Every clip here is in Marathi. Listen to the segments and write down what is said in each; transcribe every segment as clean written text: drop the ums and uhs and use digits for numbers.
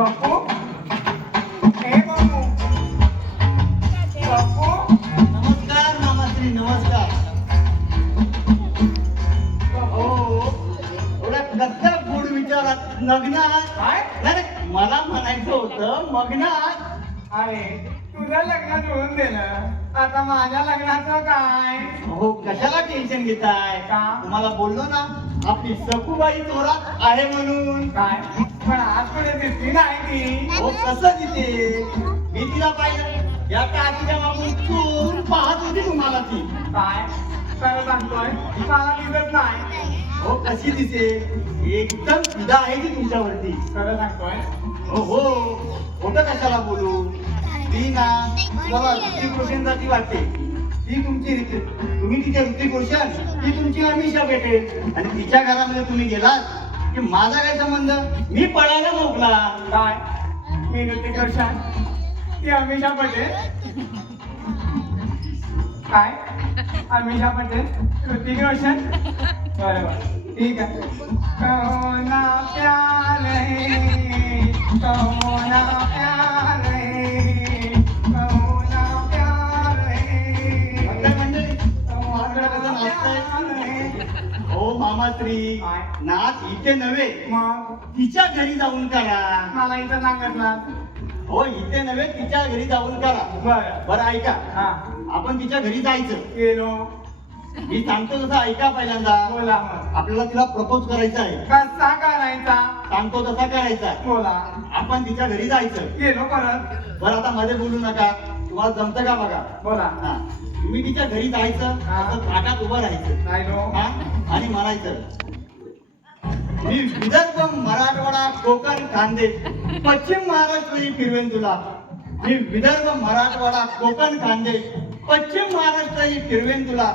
बापू हे बापू बापू नमस्कार मामाश्री नमस्कार. हो एवढ्या कसल्या गोड विचारात लग्नात काय नाही मला म्हणायचं होतं मग्नात. अरे तुझं लग्न जुळून दिलं आता माझ्या लग्नाचं काय हो कशाला टेन्शन घेताय का? तुम्हाला बोललो ना आपली सखूबाई चोरात आहे म्हणून. काय पण आज पुढे दिसली नाही ती हो कसं तिथे मी तिला पाहिलं या टाकीच्या मागून चोरून पाहत होती तुम्हाला ती. काय खरं सांगतोय मला दिसत नाही हो कशी दिसे एकदम फिदा आहे ती तुमच्यावरती. खरं सांगतोय हो हो खोटं कशाला बोलू. ती ना मला ऋतिक रोशन जाती वाटते. ती तुमची तुम्ही तिच्या ऋतिक रोशन ती तुमची अमिषा भेटेल आणि तिच्या घरामध्ये तुम्ही गेलात की माझा काय संबंध. मी पळायला मोकला. काय मी ऋतिक रोशन ती अमिषा पटेल काय अमिषा पटेल ऋतिक रोशन बरोबर ठीक आहे कहो ना प्यार है कहो ना प्यार है कहो ना प्यार है मंडळी मंडळी कहो आपल्याला कसं ना नाचताय? प्यार है हो मामाश्री काय? नाच इथे नव्हे मग तिच्या घरी जाऊन करा. मला इथं सांगितलं हो इथे नव्हे तिच्या घरी जाऊन करा. बरं बरं ऐका हा आपण तिच्या घरी जायचं. गेलो मी सांगतो तसं ऐका पहिल्यांदा. बोला मग आपल्याला तिला प्रपोज करायचं आहे. कसा करायचा सांगतो तसा करायचा. बोला आपण तिच्या घरी जायचं. गेलो परत बरं आता मध्ये बोलू नका. तुम्हाला जमतं का बघा. बोला हा तुम्ही तिच्या घरी जायचं हा. असं थाटात उभं राहायचं राहिलो हा आणि म्हणायचं मी विदर्भ मराठवाडा कोकण खानदेश पश्चिम महाराष्ट्र फिरवेन तुला. मी विदर्भ मराठवाडा कोकण खानदेश पश्चिम महाराष्ट्र फिरवेन तुला.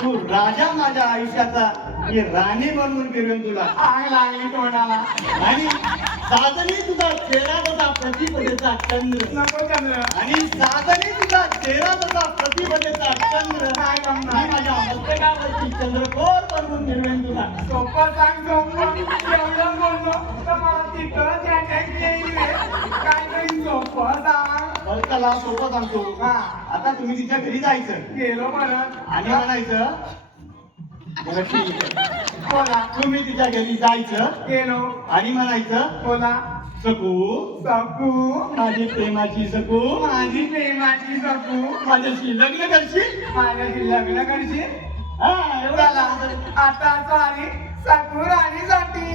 तू राजा माझ्या आयुष्याचा मी राणी बनवून फिरवेन तुला. आग लागली तोंडाला आणि साधनी तुझा चेहरा तसा प्रतिपदेचा चंद्र. नको चंद्र आणि साधनी तुझा चेहरा तसा प्रतिपदेचा चंद्र. काय मी करणार माझ्या मस्तकावरती चंद्रकोर बनवून फिरवेन तुला. सोपं सांग सोपं एवढं बोललो तर मला तिथं जॅकेट येईल काय तरी सोपं सांग बरं चला सोपं सांगतो. हा आता तुम्ही तिच्या घरी जायचं गेलो परत आणि म्हणायचं बरं ठीक आहे. बोला तुम्ही तिच्या घरी जायचं गेलो आणि म्हणायचं बोला सकू सकू माझी प्रेमाची सकू माझी प्रेमाची सकू माझ्याशी लग्न करशील. माझ्याशी लग्न करशील हा एवढा चला आता चाली सकू राणीसाठी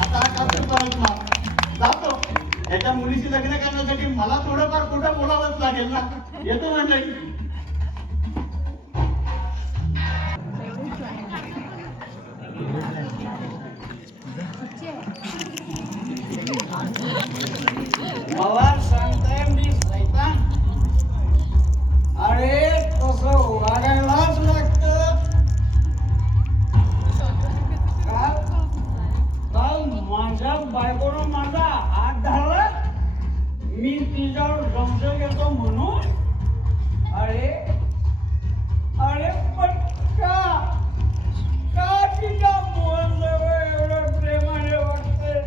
आता हा खातर परतला जातो. याच्या मुलीशी लग्न करण्यासाठी मला थोडंफार खोटं बोलावंच लागेल ना. येतो मंडळी. पवार सांगताय मी सैतान. अरे तसं वागायलाच लागतं. काल माझ्या बायकोनं माझा हात धरला मी तिच्यावर संशय घेतो म्हणून. अरे अरे पण का का तिच्या मोहनजवळ एवढं प्रेमाने वाटते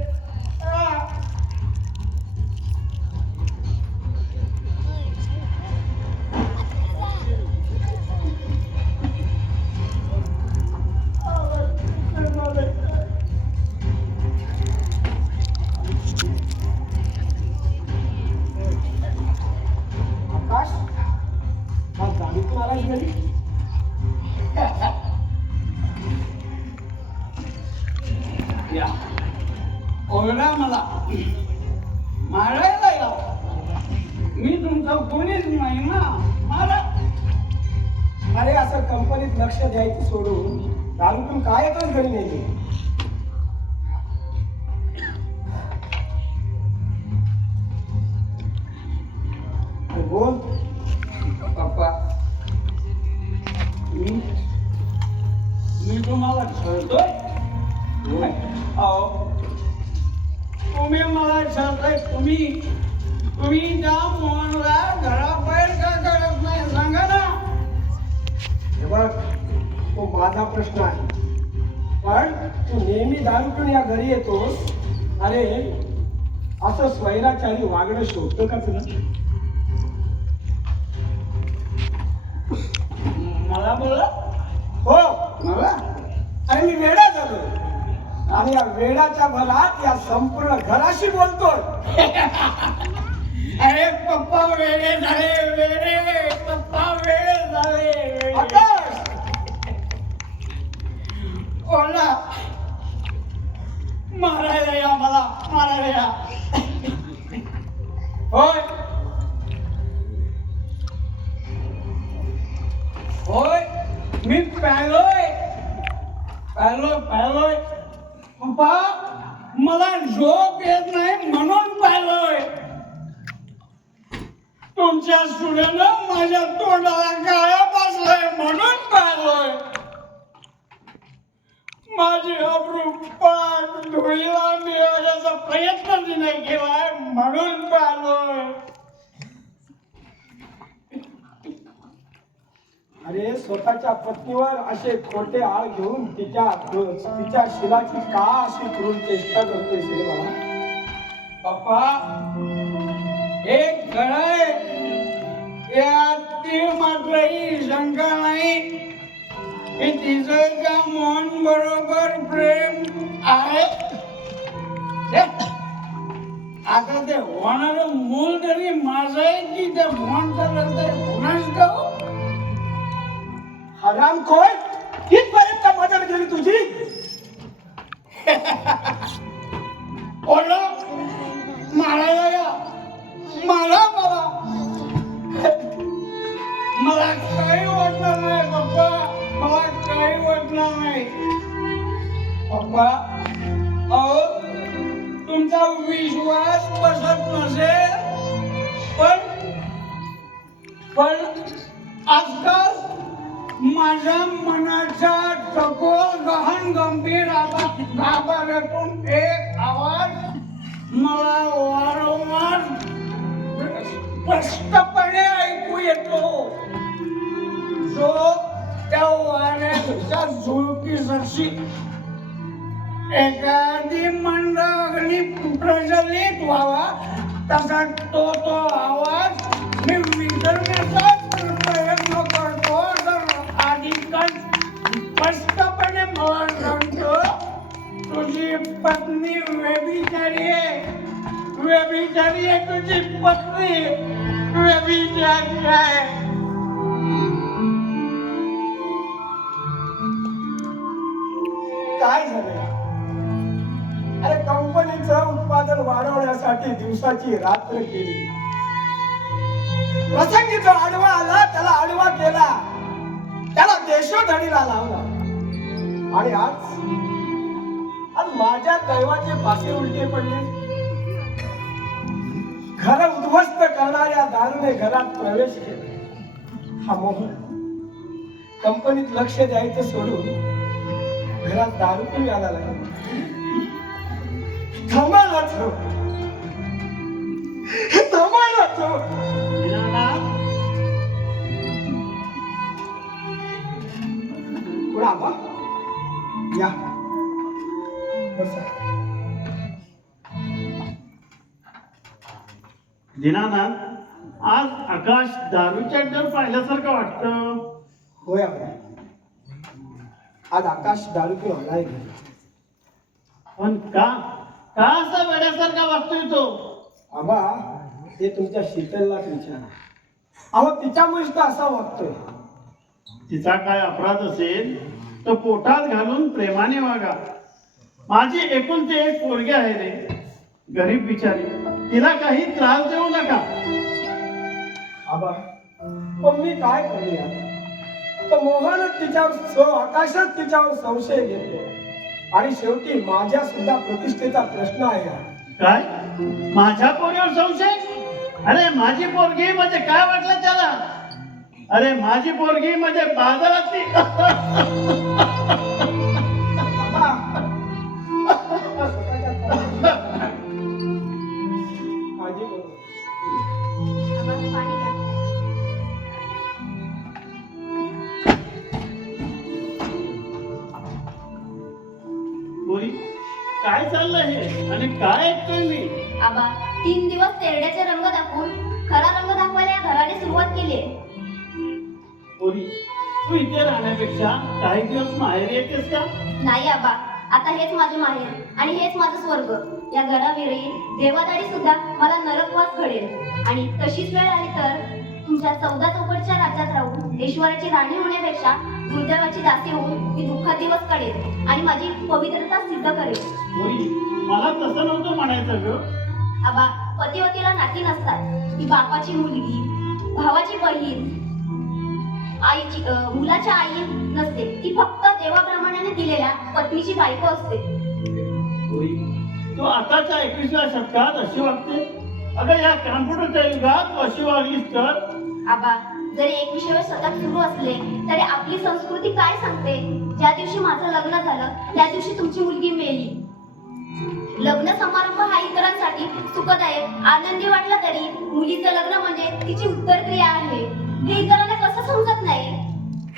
का? आकाश मग गाडी तू आलास घरी. या ओरडा मला मारायला या. मी तुमचं कोणीच नाही ना मला. अरे असं कंपनीत लक्ष द्यायचं सोडून दारूतून काय येतोच घरी नाही. बोल पप्पा मी तुम्हाला छळतोय. अहो तुम्ही मला छळताय. तुम्ही त्या मोहनला घराबाहेर का करत नाही सांगा ना. हे बघ तो माझा प्रश्न आहे. पण तू नेहमी दारू पिऊन या घरी येतोस. अरे असं स्वैराचारी वागणं शोभतं का तुला? मला बोला हो मला. अरे मी वेडा झालो आणि या वेडाच्या भरात या संपूर्ण घराशी बोलतोय. अरे पप्पा वेडे झाले, वेडे पप्पा वेडे झाले. आकाश ओला मारायला या, मला मारायला या. होय होय मी प्यालोय प्यालोय. पप्पा मला झोप येत नाही म्हणून प्यालोय. तुमच्या सुनेनं माझ्या तोंडाला गाळा बसलाय म्हणून प्यालोय. माझी अब्रू पाठ धुळीला मिळवण्याचा प्रयत्न तिने केलाय म्हणून प्यालोय. अरे स्वतःच्या पत्नीवर असे खोटे आळ घेऊन तिच्या शिलाची का अशी क्रूर चेष्टा करतोय रे बाबा? पप्पा एक गळय यात ती मात्रही शंका नाही की तिचं त्या मोहन बरोबर प्रेम आहे. हे, आता ते होणारं मूल तरी माझं आहे की त्या मोहनचं नंतर पुन्हाच गाव. हरामखोर कितपर्यंत मदत गेली तुझी? ओला मारायला या, मला काही वाटणार नाही पप्पा, मला काही वाटणार नाही. पप्पा अहो तुमचा विश्वास बसत नसेल पण आजकाल माझ्या मनाच्या सखोल गहन गंभीर गाभाऱ्यातून एक आवाज मला वारंवार स्पष्टपणे ऐकू येतो, जो त्या वाऱ्याच्या झुळकीशी एखादी मंद अग्नी प्रज्वलित व्हावा तसा तो आवाज मी विसरण्याचा प्रयत्न करतो. स्पष्टपणे मला सांगतो, तुझी पत्नी व्यभिचारी आहे तुझी पत्नी व्यभिचारी आहे. काय झालं? अरे कंपनीचं उत्पादन वाढवण्यासाठी दिवसाची रात्र केली. प्रसंगी जो आडवा आला त्याला आडवा केला, त्याला देशोधडीला लावला आणि आज माझ्या दैवाचे फासे उलटे पडले. घर उद्ध्वस्त करणाऱ्या दारूने घरात प्रवेश केला. हा मोहन कंपनीत लक्ष द्यायचं सोडून घरात दारू पिऊन यायला लागला. थांबायलाच कुणा या बसा. दीनानाथ, आज आकाश दारूच्या अड्ड्यावर पाहिल्यासारखं वाटतं. होय आज आकाश दारू पिऊन आलाय. पण का असा वेड्यासारखा वागतोय तो? आबा ते तुमच्या शीतललाच विचारा. अहो तिच्यामुळेच तर असा वागतोय. तिचा काय अपराध असेल तर पोटात घालून प्रेमाने वागा. माझी एकुलती एक पोरगी आहे रे, गरीब बिचारी, तिला काही त्रास देऊ नका. आबा पण मी काय करूया? तर मोहनच तिच्यावर आकाशच तिच्यावर संशय घेतो आणि शेवटी माझ्या सुद्धा प्रतिष्ठेचा प्रश्न आहे. काय माझ्या पोरीवर संशय? अरे माझी पोरगी म्हणजे काय वाटलं त्याला? अरे माझी पोरगी म्हणजे बाजारातली पोरी काय चाललंय हे आणि काय ऐकतोय मी? आबा 3 दिवस तेरड्याचे रंग दाखवून खरा रंग दाखवायला या घराने सुरुवात केली आहे. पोरी तू इथे राहण्यापेक्षा काही दिवस माहेर येतेस का? नाही आबा, आता हेच माझे माहेर आणि हेच माझं स्वर्ग. या घराविरही देवादारी सुद्धा मला नरकवास घडेल आणि तशीच वेळ आली तर तुमच्या 14 चौकटच्या राज्यात राहून ऐश्वर्याची राणी होण्यापेक्षा दुर्दैवाची दासी होऊन मी दुःखात दिवस काढेल आणि माझी पवित्रता सिद्ध करेल. पोरी मला तसं नव्हतं म्हणायचं ग. आबा, पतिवतीला नाती नसतात. ती बापाची मुलगी, भावाची बहीण, आईची मुलाच्या आई नसते. ती फक्त देवाप्रमाणे दिलेल्या पत्नीची बायको असते. पोरी तू आताच्या 21व्या शतकात अशी वागते? अगं या कॉम्प्युटरच्या युगात तू अशी वागलीस तर? आबा, जरी 21वे शतक सुरू असले तरी आपली संस्कृती काय सांगते? ज्या दिवशी माझं लग्न झालं त्या दिवशी तुमची मुलगी मेली. लग्न समारंभ हा इतरांसाठी सुखदायक आनंदी वाटला तरी मुलीचं लग्न म्हणजे तिची उत्तर क्रिया आहे. हे इतरांना कसं समजत नाही?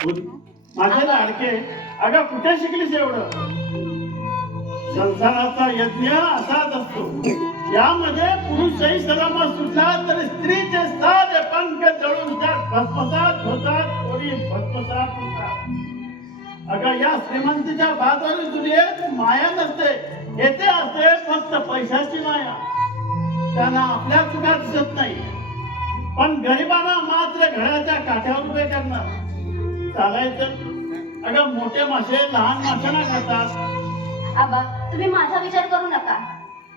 पोरी, माझे लाडके अगं कुठे शिकलीस एवढं? संसाराचा यज्ञ असाच असतो. यामध्ये पुरुषही सलामत सुटला तरी स्त्रीचे साधे पंख जळून त्या भस्मसात होतात. पोरी भस्मसात होतात. अगं या श्रीमंतीच्या बाजारी दुनियेत माया नसते. येथे असते फक्त पैशाची माया. त्यांना आपल्या चुका दिसत नाही पण गरिबांना मात्र घराच्या काठ्यावर उभे करणार. चालायचं अगं मोठे मासे लहान माशांना खातात. आबा, तुम्ही माझा विचार करू नका.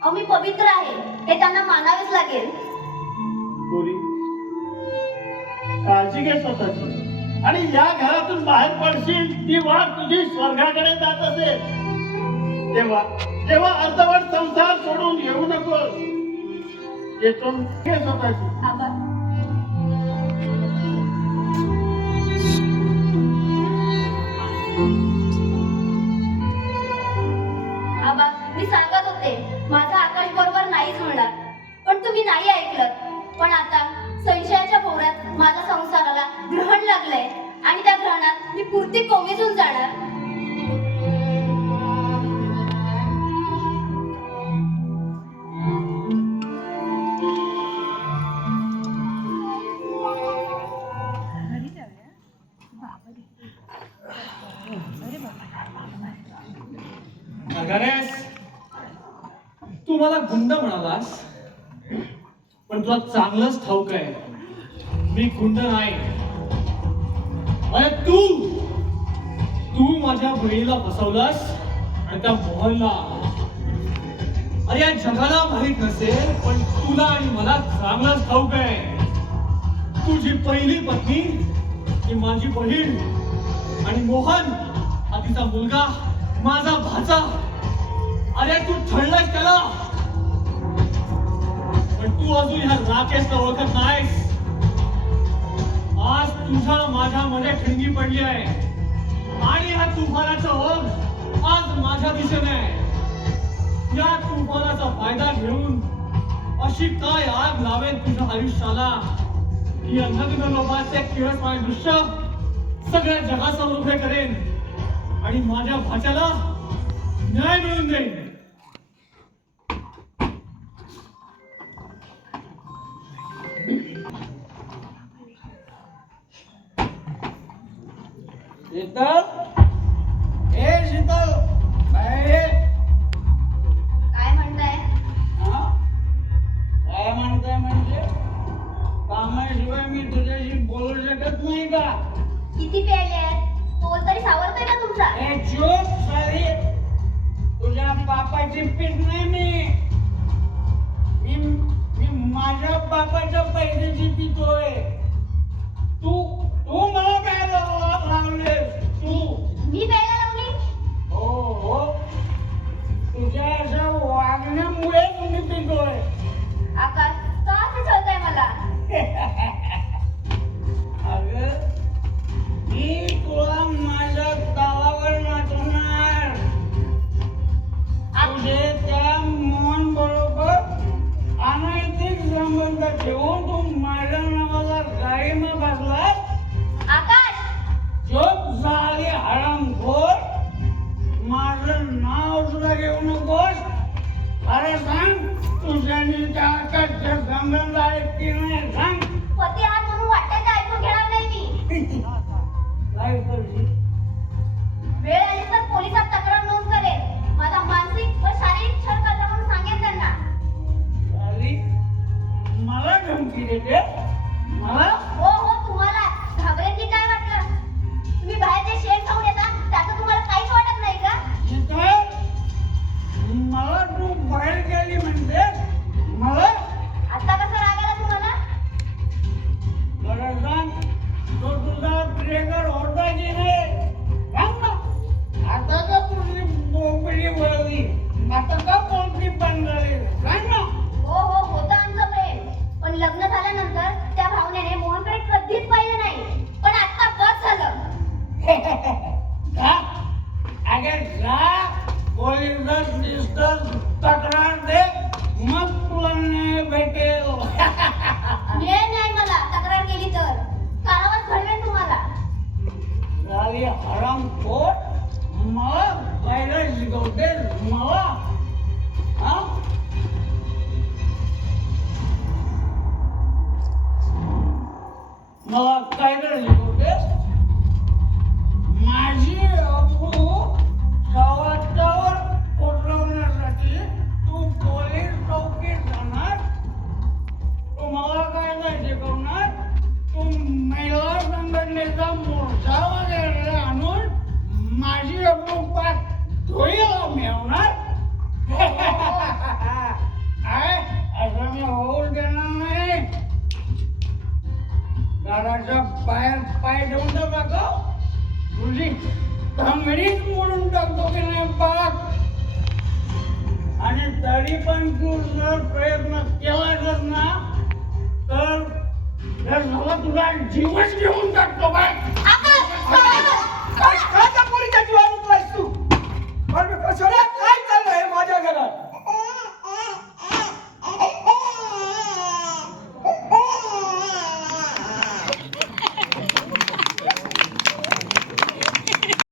अहो, मी पवित्र आहे हे त्यांना मानावेच लागेल. पोरी काळजी घे स्वतःची आणि या घरातून बाहेर पडशील ती वाट तुझी स्वर्गाकडे जात असेल तेव्हा तेव्हा अर्धवट संसार सोडून येऊ नको. येतो घे स्वतःची. आबा, आबा, मी सांगत होते माझा आकाश बरोबर नाही जुळणार पण तुम्ही नाही ऐकलं. पण आता संशयाच्या भोवऱ्यात माझ्या संसाराला ग्रहण लागलंय आणि त्या ग्रहणात मी पुरती कोमेजून जाणार. गणेश, तू मला गुंड म्हणालास पण तुला चांगलंच ठाऊक आहे मी गुंड नाही. अरे तू माझ्या बहिणीला फसवलास आणि त्या मोहनला. अरे या जगाला माहित नसेल पण तुला आणि मला चांगलंच ठाऊक आहे. तुझी पहिली पत्नी ही माझी बहीण आणि मोहन हा तिचा मुलगा माझा भाचा. अरे तू छळलास त्याला पण तू अजून ह्या राकेशला ओळखत नाहीस. आज तुझ्या माझ्यामध्ये ठिणगी पडली आहे आणि ह्या तुफानाचा ओघ आज माझ्या दिशेने आहे. या तुफानाचा फायदा घेऊन अशी काय आग लावेल तुझ्या आयुष्याला की नग्न लोकांचे किळसवाणे दृश्य सगळ्या जगासमोर उभे करेन आणि माझ्या भाच्याला न्याय मिळवून देईन. शीतल, ए शीतल, बाहेर ये. काय म्हणताय? हा? काय म्हणताय म्हणजे कामाशिवाय मी तुझ्याशी बोलू शकत नाही का? किती प्यायले आहेत? तोल तरी सावरतोय का तुमचा? ए चूप सारी. तुझ्या बापाची पीठ नाही मी माझ्या बापाच्या पैशाची पितोय. तू मला काय लावलेस? तू मी प्यायला लावली? हो तुझ्या अशा वागण्यामुळे तुम्ही पितोय. आकाश, का असं छळताय मला? अगं मी तुला माझ्या तवावर नाचवणार. तुझे त्या मोहन बरोबर अनैतिक संबंध ठेवून तू माझ्या नावाला अगे जा पोलिसात दिसतं तक्रार दे मग तुला न्याय भेटेल मिळेल नाही मला तक्रार केली तर कारावास घडवेल तुम्हाला. झाली हरामखोर मला पहिला शिकवते मला हा मला काय शिकवते माझी अप्पू गावाच्यावर उतरवण्यासाठी तू पोलीस चौकीत जाणार तू मला काय नाही शिकवणार तू महिला संघटनेचा मोर्चा वगैरे आणून माझी अप्पू पाक धुळीला मिळवणार काय असं मी होऊ देणार नाही. दाराच्या बाहेर पाय ठेवून टाका तुझी तांगडीच मोडून टाकतो की नाही पाक. आणि तरी पण तू जर प्रयत्न केला ना तर झाला तुला जीवच घेऊ